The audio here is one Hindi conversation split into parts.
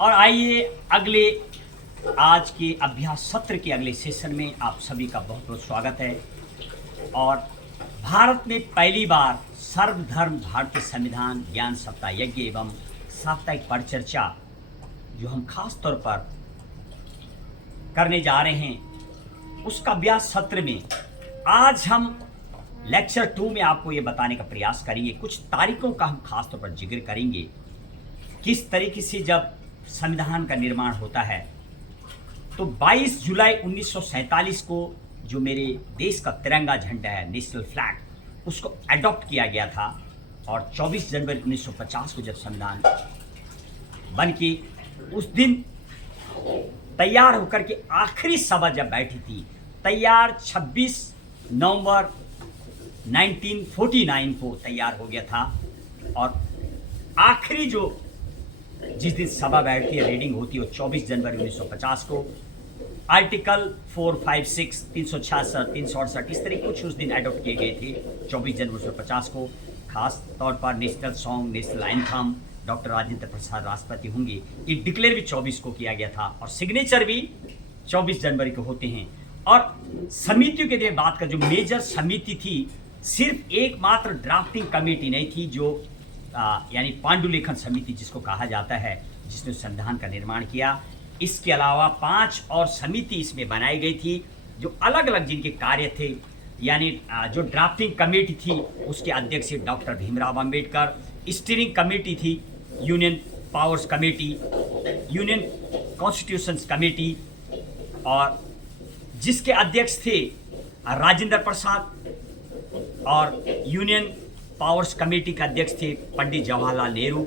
और आइए अगले आज के अभ्यास सत्र के अगले सेशन में आप सभी का बहुत बहुत स्वागत है। और भारत में पहली बार सर्वधर्म भारतीय संविधान ज्ञान सप्ताह यज्ञ एवं साप्ताहिक परिचर्चा जो हम खास तौर पर करने जा रहे हैं, उसका अभ्यास सत्र में आज हम लेक्चर 2 में आपको ये बताने का प्रयास करेंगे। कुछ तारीखों का हम खास तौर पर जिक्र करेंगे, किस तरीके से जब संविधान का निर्माण होता है। तो 22 जुलाई 1947 को जो मेरे देश का तिरंगा झंडा है, नेशनल फ्लैग, उसको अडॉप्ट किया गया था। और 24 जनवरी 1950 को जब संविधान बन के उस दिन तैयार होकर के आखिरी सभा जब बैठी थी, तैयार 26 नवंबर 1949 को तैयार हो गया था। और आखिरी जो जिस दिन सभा बैठती है, रीडिंग होती है, वो 24 जनवरी 1950 को आर्टिकल 4, 5, 6, 366, 368 इस तरह कुछ उस दिन एडॉप्ट किए गए थे। 24 जनवरी 1950 को खास तौर पर national song, national anthem, doctor Rajendra Prasad राष्ट्रपति होंगे, ये डिक्लेयर भी 24 को किया गया था और सिग्नेचर भी 24 जनवरी को होते हैं। और समितियों के लिए बात कर, जो मेजर समिति थी, सिर्फ एकमात्र ड्राफ्टिंग कमेटी नहीं थी, जो यानी पांडुलेखन समिति जिसको कहा जाता है, जिसने संविधान का निर्माण किया। इसके अलावा 5 और समिति इसमें बनाई गई थी जो अलग अलग जिनके कार्य थे। यानी जो ड्राफ्टिंग कमेटी थी उसके अध्यक्ष doctor Bhimrao Ambedkar, steering committee थी union powers committee, union constitutions committee, और जिसके अध्यक्ष थे राजेंद्र प्रसाद, और यूनियन पावर्स कमेटी के अध्यक्ष थे पंडित जवाहरलाल नेहरू,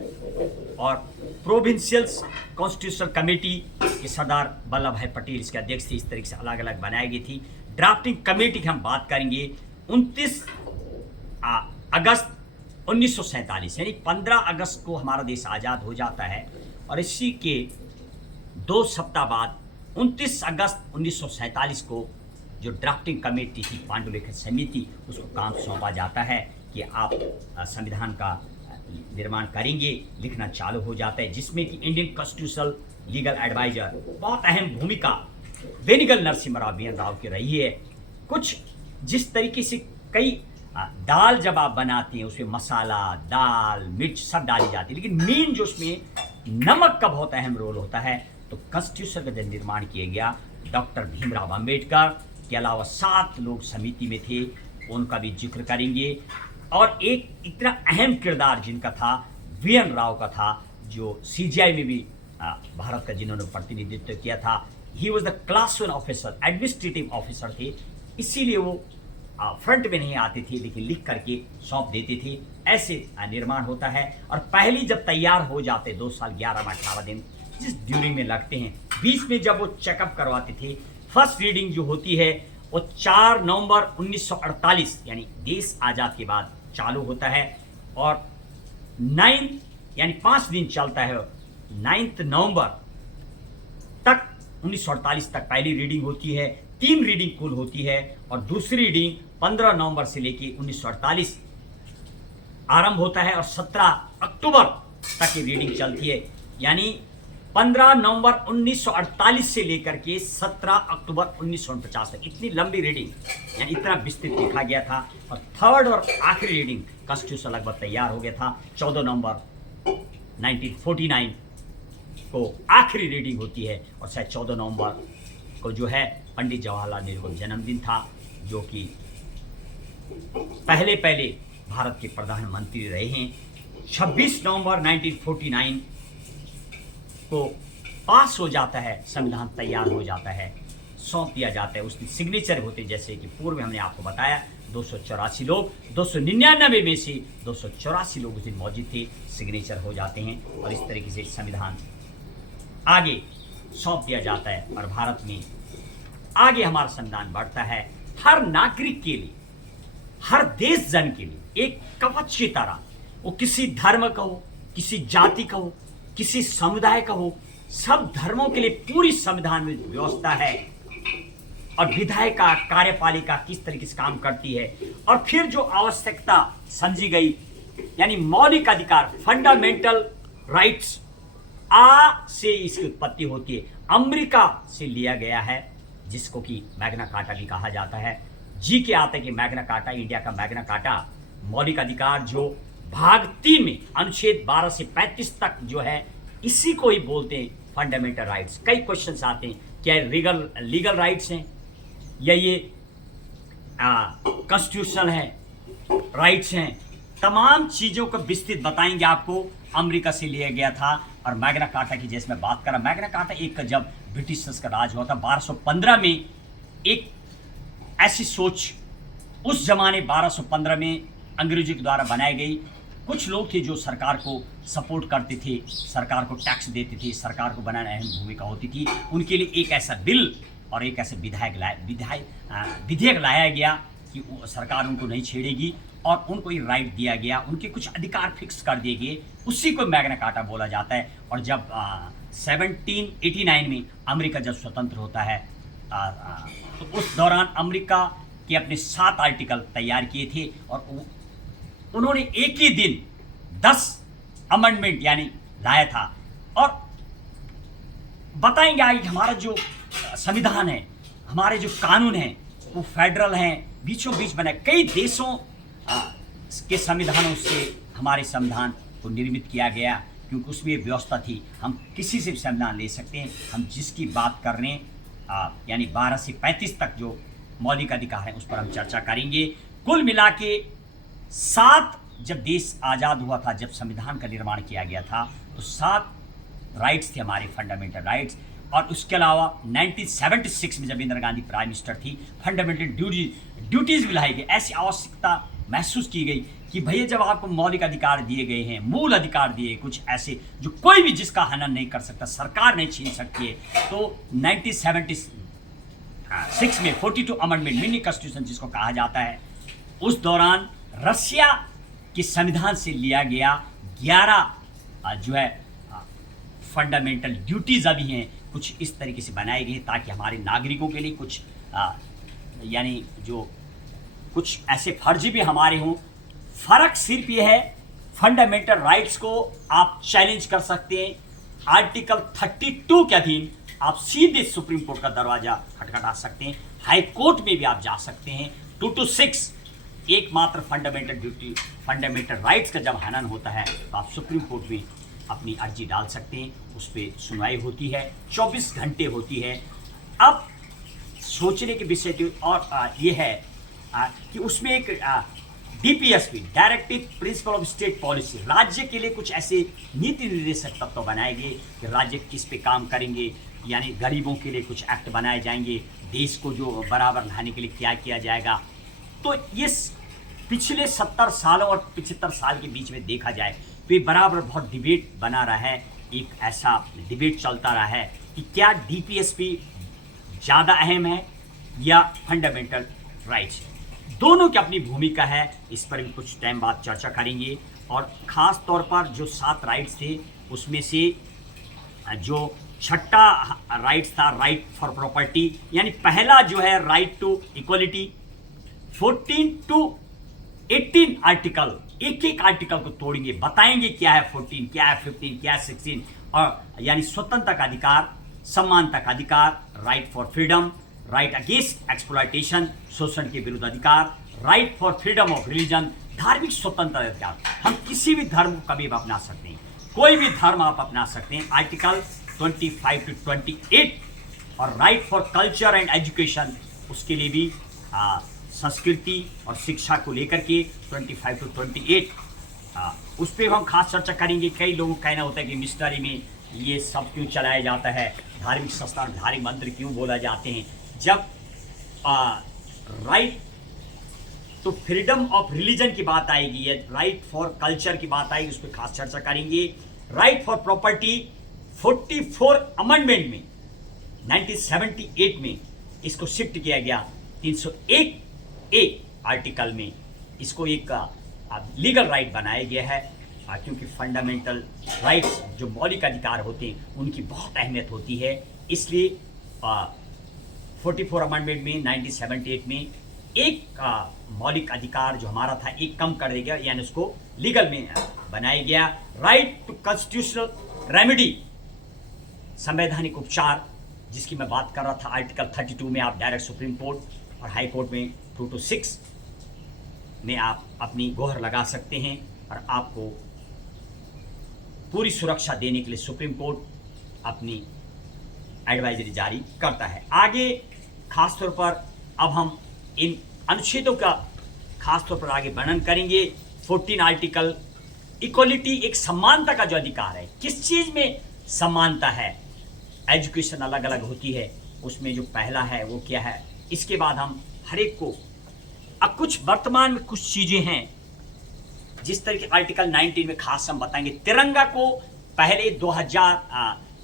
और प्रोविंशियल्स कॉन्स्टिट्यूशनल कमेटी के सरदार वल्लभ भाई पटेल इसके अध्यक्ष थे। इस तरीके से अलग अलग बनाई गई थी। ड्राफ्टिंग कमेटी की हम बात करेंगे 29 अगस्त 1947, यानी 15 अगस्त को हमारा देश आज़ाद हो जाता है। और इसी के 2 सप्ताह बाद 29 अगस्त 1947 को जो ड्राफ्टिंग कमेटी थी, पांडुलेखन समिति, उसको काम सौंपा जाता है कि आप संविधान का निर्माण करेंगे। लिखना चालू हो जाता है, जिसमें कि इंडियन कॉन्स्टिट्यूशनल लीगल एडवाइजर, बहुत अहम भूमिका बेनिगल नरसिम्हा राव बी एन राव की रही है। कुछ जिस तरीके से कई दाल जब आप बनाते हैं उसमें मसाला, दाल, मिर्च सब डाली जाती है, लेकिन मेन जो उसमें नमक का बहुत अहम रोल होता है। तो कॉन्स्टिट्यूशन का जब निर्माण किया गया, डॉक्टर भीमराव अंबेडकर के अलावा 7 लोग समिति में थे, उनका भी जिक्र करेंगे। और एक इतना अहम किरदार जिनका था, वी एन राव का था, जो सीजीआई में भी भारत का जिन्होंने प्रतिनिधित्व किया था। He was the class 1 officer, administrative officer थे, इसीलिए वो फ्रंट में नहीं आते थे, लेकिन लिख करके सौंप देते थे। ऐसे निर्माण होता है। और पहली जब तैयार हो जाते 2 साल 11 18 दिन जिस ड्यूरिंग में लगते हैं, बीच में जब वो चेकअप करवाते थे, फर्स्ट रीडिंग जो होती है वो 4 नवंबर 1948 यानी देश आज़ाद के बाद चालू होता है। और 9 यानी 5 दिन चलता है, 9 नवंबर तक 1948 तक पहली रीडिंग होती है। 3 रीडिंग कुल होती है, और दूसरी रीडिंग 15 नवंबर से लेकर 1948 आरंभ होता है और 17 अक्टूबर तक ये रीडिंग चलती है। यानी 15 नवंबर 1948 से लेकर के 17 अक्टूबर 1949 तक इतनी लंबी रीडिंग, यानी इतना विस्तृत लिखा गया था। और थर्ड और आखिरी रीडिंग कॉन्स्टिट्यूशन लगभग तैयार हो गया था। 14 नवंबर 1949 को आखिरी रीडिंग होती है। और शायद 14 नवंबर को जो है पंडित जवाहरलाल नेहरू का जन्मदिन था, जो कि पहले भारत के प्रधानमंत्री रहे हैं। 26 नवंबर 1949 को पास हो जाता है, संविधान तैयार हो जाता है, सौंप दिया जाता है, उसकी सिग्नेचर होते, जैसे कि पूर्व में हमने आपको बताया 284 लोग, 299 में से 284 लोग उस दिन मौजूद थे, सिग्नेचर हो जाते हैं। और इस तरीके से संविधान आगे सौंप दिया जाता है। और भारत में आगे हमारा संविधान बढ़ता है। हर नागरिक के लिए, हर देश जन के लिए एक कवच की तरह, वो किसी धर्म का हो, किसी जाति का हो, किसी समुदाय का हो, सब धर्मों के लिए पूरी संविधान में व्यवस्था है। और विधायिका, कार्यपालिका किस तरीके से काम करती है, और फिर जो आवश्यकता समझी गई, यानी मौलिक अधिकार, फंडामेंटल राइट्स आ से इसकी उत्पत्ति होती है, अमेरिका से लिया गया है, जिसको कि मैग्ना कार्टा भी कहा जाता है। जी के आते कि मैग्ना कार्टा, इंडिया का मैग्ना कार्टा, मौलिक अधिकार जो भाग 3 में अनुच्छेद 12 से 35 तक जो है, इसी को ही बोलते हैं फंडामेंटल राइट्स। कई क्वेश्चंस आते हैं, क्या लीगल राइट्स हैं या ये कॉन्स्टिट्यूशनल है राइट्स हैं। तमाम चीज़ों को विस्तृत बताएंगे आपको। अमेरिका से लिया गया था। और मैग्ना कार्टा की जैसे मैं बात कर रहा, मैग्ना कार्टा एक जब ब्रिटिशर्स का राज हुआ था 1215 में, एक ऐसी सोच उस जमाने 1215 में अंग्रेजों के द्वारा बनाई गई। कुछ लोग थे जो सरकार को सपोर्ट करते थे, सरकार को टैक्स देते थे, सरकार को बनाने अहम भूमिका होती थी। उनके लिए एक ऐसा बिल और एक ऐसे विधेयक लाया गया कि सरकार उनको नहीं छेड़ेगी और उनको ये राइट दिया गया, उनके कुछ अधिकार फिक्स कर दिए गए। उसी को मैग्ना कार्टा बोला जाता है। और जब 1789 में अमेरिका जब स्वतंत्र होता है, तो उस दौरान अमेरिका के अपने 7 आर्टिकल तैयार किए थे और उन्होंने एक ही दिन 10 अमेंडमेंट यानी लाया था। और बताएंगे आज हमारा जो संविधान है, हमारे जो कानून हैं, वो फेडरल हैं, बीचों बीच बने। कई देशों के संविधानों से हमारे संविधान को निर्मित किया गया, क्योंकि उसमें ये व्यवस्था थी, हम किसी से भी संविधान ले सकते हैं। हम जिसकी बात कर रहे हैं यानी 12 से 35 तक जो मौलिक अधिकार है, उस पर हम चर्चा करेंगे। कुल मिला के 7, जब देश आज़ाद हुआ था, जब संविधान का निर्माण किया गया था, तो 7 राइट्स थे हमारे, फंडामेंटल राइट्स। और उसके अलावा 1976 में जब इंदिरा गांधी प्राइम मिनिस्टर थी, फंडामेंटल ड्यूटीज़ भी लाई गई। ऐसी आवश्यकता महसूस की गई कि भैया जब आपको मौलिक अधिकार दिए गए हैं, मूल अधिकार दिए, कुछ ऐसे जो कोई भी जिसका हनन नहीं कर सकता, सरकार नहीं छीन सकती है, तो 1976 में 42 अमेंडमेंट, मिनी कॉन्स्टिट्यूशन जिसको कहा जाता है, उस दौरान रशिया के संविधान से लिया गया 11 जो है फंडामेंटल ड्यूटीज़ अभी हैं, कुछ इस तरीके से बनाए गए ताकि हमारे नागरिकों के लिए कुछ यानी जो कुछ ऐसे फर्ज भी हमारे हों। फर्क सिर्फ ये है, फंडामेंटल राइट्स को आप चैलेंज कर सकते हैं। आर्टिकल 32 के अधीन आप सीधे सुप्रीम कोर्ट का दरवाजा खटखटा सकते हैं, हाई कोर्ट में भी आप जा सकते हैं। 2 to 6 एकमात्र फंडामेंटल राइट्स का जब हनन होता है, तो आप सुप्रीम कोर्ट में अपनी अर्जी डाल सकते हैं, उस पर सुनवाई होती है, 24 घंटे होती है। अब सोचने के विषय की और ये है कि उसमें एक DPSP, directive principle of state policy, राज्य के लिए कुछ ऐसे नीति निर्देशक तत्व बनाए गए कि राज्य किस पे काम करेंगे, यानी गरीबों के लिए कुछ एक्ट बनाए जाएंगे, देश को जो बराबर लाने के लिए क्या किया जाएगा। तो ये पिछले 70 सालों और 75 साल के बीच में देखा जाए तो ये बराबर बहुत डिबेट बना रहा है, एक ऐसा डिबेट चलता रहा है कि क्या DPSP ज़्यादा अहम है या फंडामेंटल राइट्स। दोनों की अपनी भूमिका है, इस पर भी कुछ टाइम बाद चर्चा करेंगे। और ख़ास तौर पर जो 7 राइट्स थे, उसमें से जो छठा राइट्स था राइट फॉर प्रॉपर्टी, यानी पहला जो है right to equality. 14 to 18 article, एक एक आर्टिकल को तोड़ेंगे, बताएंगे क्या है 14, क्या है 15, क्या है 16। और यानी स्वतंत्रता का अधिकार, समानता का अधिकार, right for freedom, right against exploitation, शोषण के विरुद्ध अधिकार, right for freedom of religion, धार्मिक स्वतंत्रता अधिकार। हम किसी भी धर्म को कभी भी अपना सकते हैं, कोई भी धर्म आप अपना सकते हैं। Article 25 to 28। और right for culture and education, उसके लिए भी संस्कृति और शिक्षा को लेकर के 25 to 28 उस पर हम खास चर्चा करेंगे। कई लोगों का कहना होता है कि मिशनरी में ये सब क्यों चलाया जाता है, धार्मिक संस्था, धार्मिक मंत्र क्यों बोला जाते हैं। जब राइट तो फ्रीडम ऑफ रिलीजन की बात आएगी, या राइट फॉर कल्चर की बात आएगी, उस पर खास चर्चा करेंगे। राइट फॉर प्रॉपर्टी 44 अमेंडमेंट में 1978 में इसको शिफ्ट किया गया 301A आर्टिकल में, इसको एक लीगल राइट बनाया गया है, क्योंकि फंडामेंटल राइट्स जो मौलिक अधिकार होते हैं उनकी बहुत अहमियत होती है। इसलिए 44 अमेंडमेंट में 1978 में एक मौलिक अधिकार जो हमारा था एक कम कर दिया गया, यानी उसको लीगल में बनाया गया। राइट टू कॉन्स्टिट्यूशनल रेमेडी, संवैधानिक उपचार जिसकी मैं बात कर रहा था, आर्टिकल 32 में आप डायरेक्ट सुप्रीम कोर्ट और हाई कोर्ट में 2 to 6 में आप अपनी गुहार लगा सकते हैं और आपको पूरी सुरक्षा देने के लिए सुप्रीम कोर्ट अपनी एडवाइजरी जारी करता है। आगे खासतौर पर अब हम इन अनुच्छेदों का खासतौर पर आगे वर्णन करेंगे। 14 आर्टिकल इक्वलिटी, एक समानता का जो अधिकार है, किस चीज में समानता है, एजुकेशन अलग अलग होती है, उसमें जो पहला है वो क्या है। इसके बाद हम हर एक को अब कुछ वर्तमान में कुछ चीजें हैं जिस तरह के आर्टिकल 19 में खास हम बताएंगे। तिरंगा को पहले 2000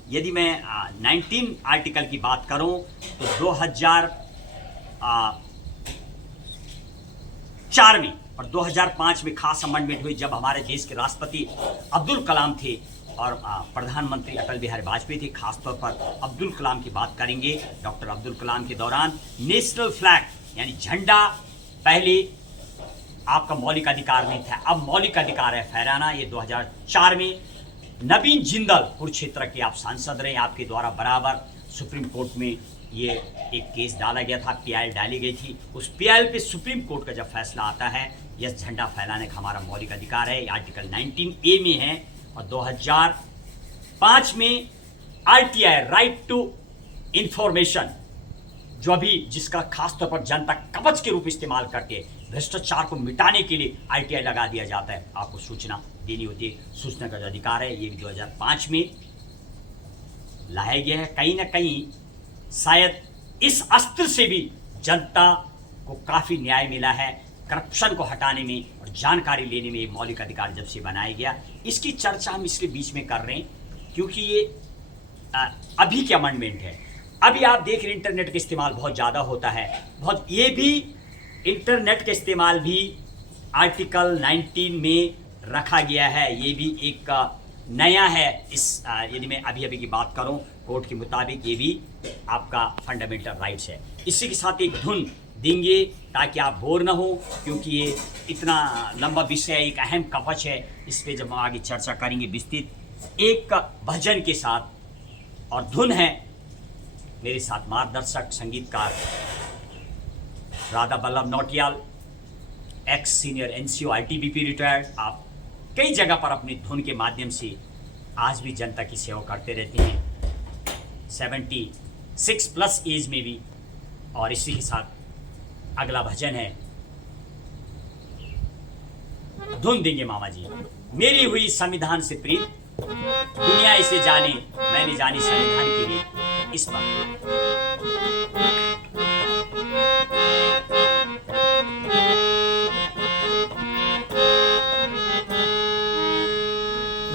यदि मैं 19 आर्टिकल की बात करूं तो 2004 में और 2005 में खास अमेंडमेंट हुई जब हमारे देश के राष्ट्रपति अब्दुल कलाम थे और प्रधानमंत्री अटल बिहारी वाजपेयी थे। खासतौर पर अब्दुल कलाम की बात करेंगे। डॉक्टर अब्दुल कलाम के दौरान नेशनल फ्लैग यानी झंडा पहले आपका मौलिक अधिकार नहीं था, अब मौलिक अधिकार है फहराना। ये 2004 में नवीन जिंदल कुरुक्षेत्र के आप सांसद रहे, आपके द्वारा बराबर सुप्रीम कोर्ट में ये एक केस डाला गया था, पीआईएल डाली गई थी। उस पीआईएल पे सुप्रीम कोर्ट का जब फैसला आता है, यह झंडा फहराने का हमारा मौलिक अधिकार है, आर्टिकल 19A में है। और 2005 में आरटीआई, राइट टू इंफॉर्मेशन, जो अभी जिसका खासतौर पर जनता कवच के रूप इस्तेमाल करके भ्रष्टाचार को मिटाने के लिए आरटीआई लगा दिया जाता है, आपको सूचना देनी होती है, सूचना का जो अधिकार है, ये भी 2005 में लाया गया है। कहीं ना कहीं शायद इस अस्त्र से भी जनता को काफी न्याय मिला है, करप्शन को हटाने में और जानकारी लेने में। ये मौलिक अधिकार जब से बनाया गया, इसकी चर्चा हम इसके बीच में कर रहे हैं क्योंकि ये अभी के अमेंडमेंट है। अभी आप देख रहे हैं इंटरनेट का इस्तेमाल बहुत ज़्यादा होता है, बहुत, ये भी इंटरनेट का इस्तेमाल भी आर्टिकल 19 में रखा गया है। ये भी एक नया है। इस यदि मैं अभी अभी की बात करूं, कोर्ट के मुताबिक ये भी आपका फंडामेंटल राइट्स है। इसी के साथ एक धुन देंगे ताकि आप बोर ना हो, क्योंकि ये इतना लंबा विषय है, एक अहम कवच है, इस पे जब हम आगे चर्चा करेंगे विस्तृत एक भजन के साथ। और धुन है मेरे साथ मार्गदर्शक संगीतकार Radha Ballabh Nautiyal, ex senior NCO ITBP retired. आप कई जगह पर अपनी धुन के माध्यम से आज भी जनता की सेवा करते रहते हैं, 76 प्लस एज में भी। और इसी के साथ अगला भजन है, धुन देंगे मामा जी। मेरी हुई संविधान से प्रीत, दुनिया इसे जाने, मैंने जानी संविधान की रीत। इस पर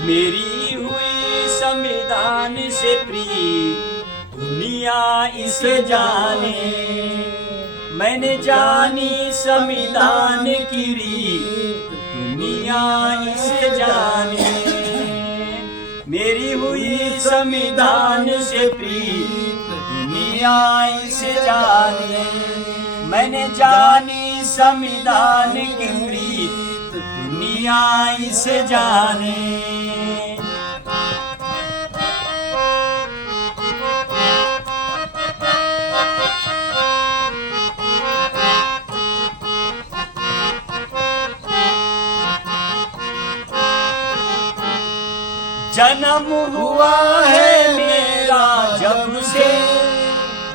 मेरी हुई संविधान से प्रीत, दुनिया इसे जाने, मैंने जानी संविधान की रीत, दुनिया इसे जाने। मेरी हुई संविधान से प्रीत, दुनिया इसे जाने, मैंने जानी संविधान की रीत, दुनिया इसे जाने। जन्म हुआ है मेरा जब से,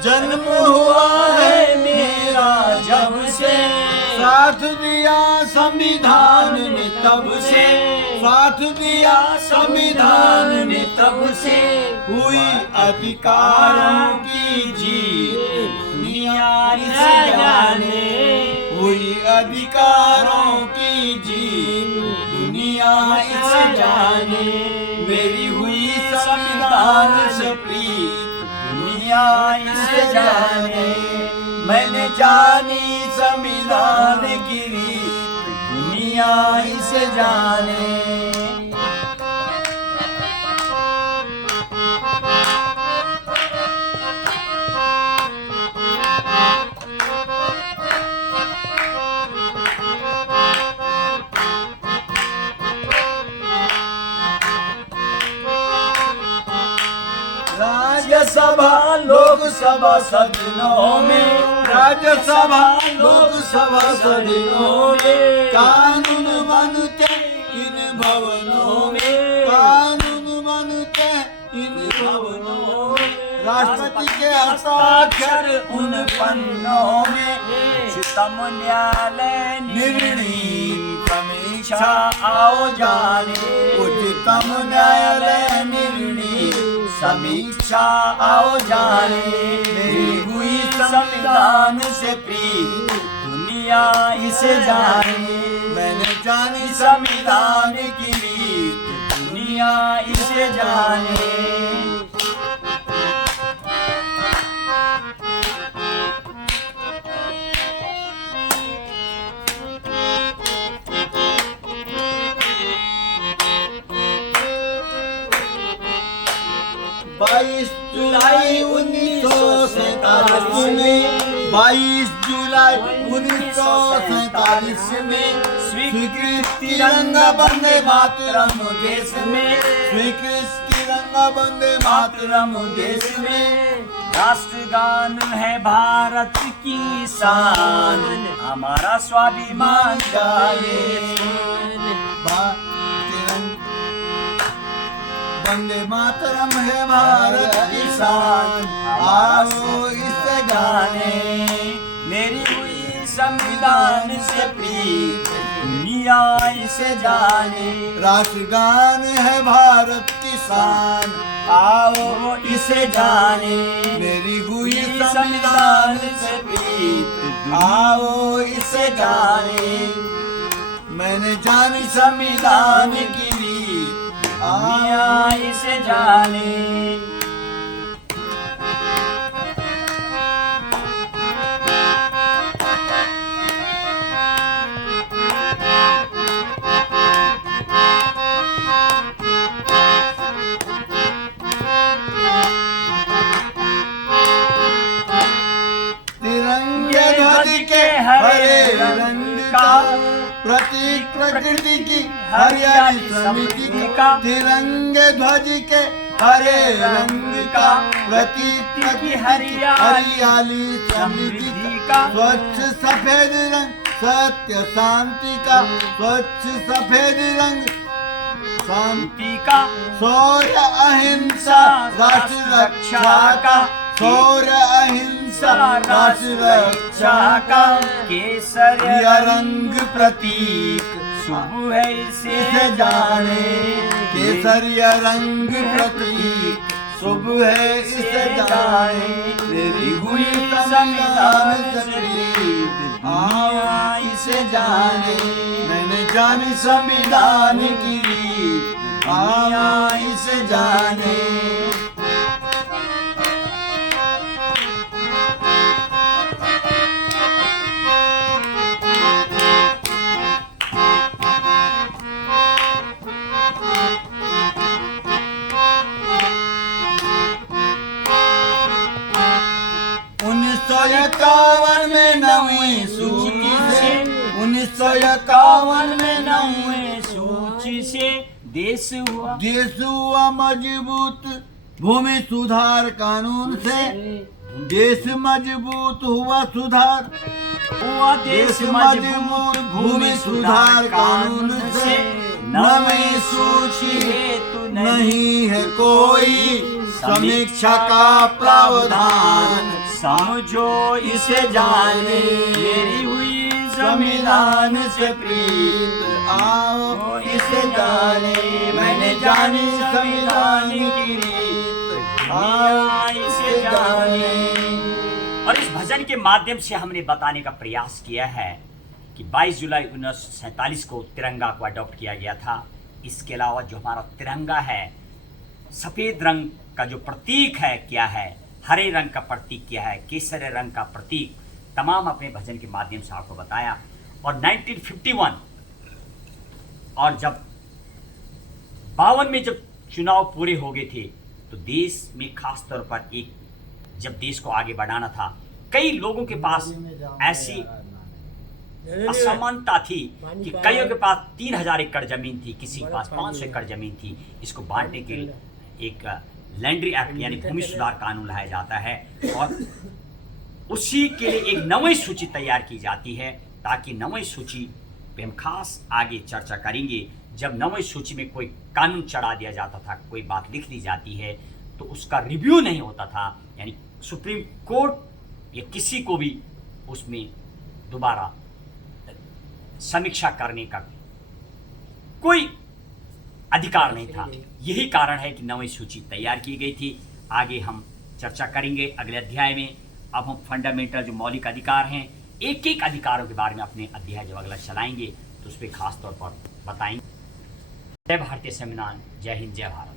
जन्म हुआ है मेरा जब से, साथ दिया संविधान ने तब से, साथ दिया संविधान ने तब से, हुई अधिकारों की जीत, दुनिया इसे जाने, हुई अधिकारों की जीत, दुनिया इसे जाने। मेरी हुई संविधान से प्रीत, दुनिया इसे जाने, मैंने जानी संविधान की रीत, दुनिया इसे जाने। राज्यसभा लोकसभा सदनों में, राज्यसभा लोकसभा सदनों में कानून बनते इन भवनों में, कानून बनते इन भवनों में, राष्ट्रपति के हस्ताक्षर उन पन्नों में, उच्चतम न्यायालय निर्णय समीक्षा आओ जाने, उच्चतम न्यायालय निर्णय समीक्षा आओ जाने, मेरी हुई संविधान से प्रीत दुनिया इसे जाने, मैंने जानी संविधान की रीत दुनिया इसे जाने। बाईस जुलाई 1947 में, 22 जुलाई 1947 में स्वीकृत तिरंगा वंदे मातरम देश में, स्वीकृत तिरंगा वंदे मातरम देश में, राष्ट्रगान है भारत की शान, हमारा स्वाभिमान गाए, वंदे मातरम है भारत की शान, आओ इसे गाने, मेरी हुई संविधान से प्रीत दुनिया इसे जाने, राष्ट्रगान है भारत की शान, आओ इसे जाने, मेरी हुई संविधान से प्रीत आओ इसे जाने, मैंने जानी संविधान की रीत दुनिया इसे जाने। तिरंगे ध्वज के हरे रंग का प्रतीक प्रकृति की हरियाली समिति का, तिरंगे ध्वज के हरे रंग का प्रतीक की हरियाली समिति का, स्वच्छ सफेद रंग सत्य शांति का, स्वच्छ सफेद रंग शांति का, शौर्य अहिंसा राष्ट्र रक्षा का, शौर्य अहिंसा राष्ट्र रक्षा का, केसरिया रंग प्रतीक शुभ है इसे जाने, केसरिया रंग प्रतीक शुभ है इसे जाने, मेरी हुई संविधान से प्रीत आओ इसे जाने, मैंने जानी संविधान की रीत आओ इसे जाने। इक्यावन में नवीं सूची से, 1951 में नवीं सूची से देश हुआ मजबूत, भूमि सुधार कानून से देश मजबूत हुआ, सुधार हुआ देश मजबूत, भूमि सुधार कानून से नवीं सूची हेतु नहीं है कोई समीक्षा का प्रावधान, समझो इसे जाने, मेरी हुई संविधान से प्रीत आओ इसे जाने, मैंने जानी संविधान की रीत आओ इसे जाने। और इस भजन के माध्यम से हमने बताने का प्रयास किया है कि 22 जुलाई 1947 को तिरंगा को अडॉप्ट किया गया था। इसके अलावा जो हमारा तिरंगा है, सफ़ेद रंग का जो प्रतीक है क्या है, हरे रंग का प्रतीक क्या है, केसरी रंग का प्रतीक, तमाम अपने भजन के माध्यम से आपको बताया। और 1951 और जब 52 में जब चुनाव पूरे हो गए थे तो देश में खास तौर पर एक जब देश को आगे बढ़ाना था, कई लोगों के पास ऐसी असमानता थी कि कईयों के पास 3000 एकड़ जमीन थी, किसी के पास 500 एकड़ जमीन थी। इसको बांटने के एक लैंड एक्ट यानी भूमि सुधार कानून लाया जाता है और उसी के लिए एक नई सूची तैयार की जाती है, ताकि नई सूची पे हम खास आगे चर्चा करेंगे। जब नई सूची में कोई कानून चढ़ा दिया जाता था, कोई बात लिख दी जाती है, तो उसका रिव्यू नहीं होता था, यानी सुप्रीम कोर्ट या किसी को भी उसमें दोबारा समीक्षा करने का कोई अधिकार नहीं था। यही कारण है कि नई सूची तैयार की गई थी। आगे हम चर्चा करेंगे अगले अध्याय में। अब हम फंडामेंटल जो मौलिक अधिकार हैं, एक एक अधिकारों के बारे में अपने अध्याय जब अगला चलाएंगे तो उस पर खास तौर पर बताएंगे। जय भारतीय संविधान, जय हिंद, जय भारत।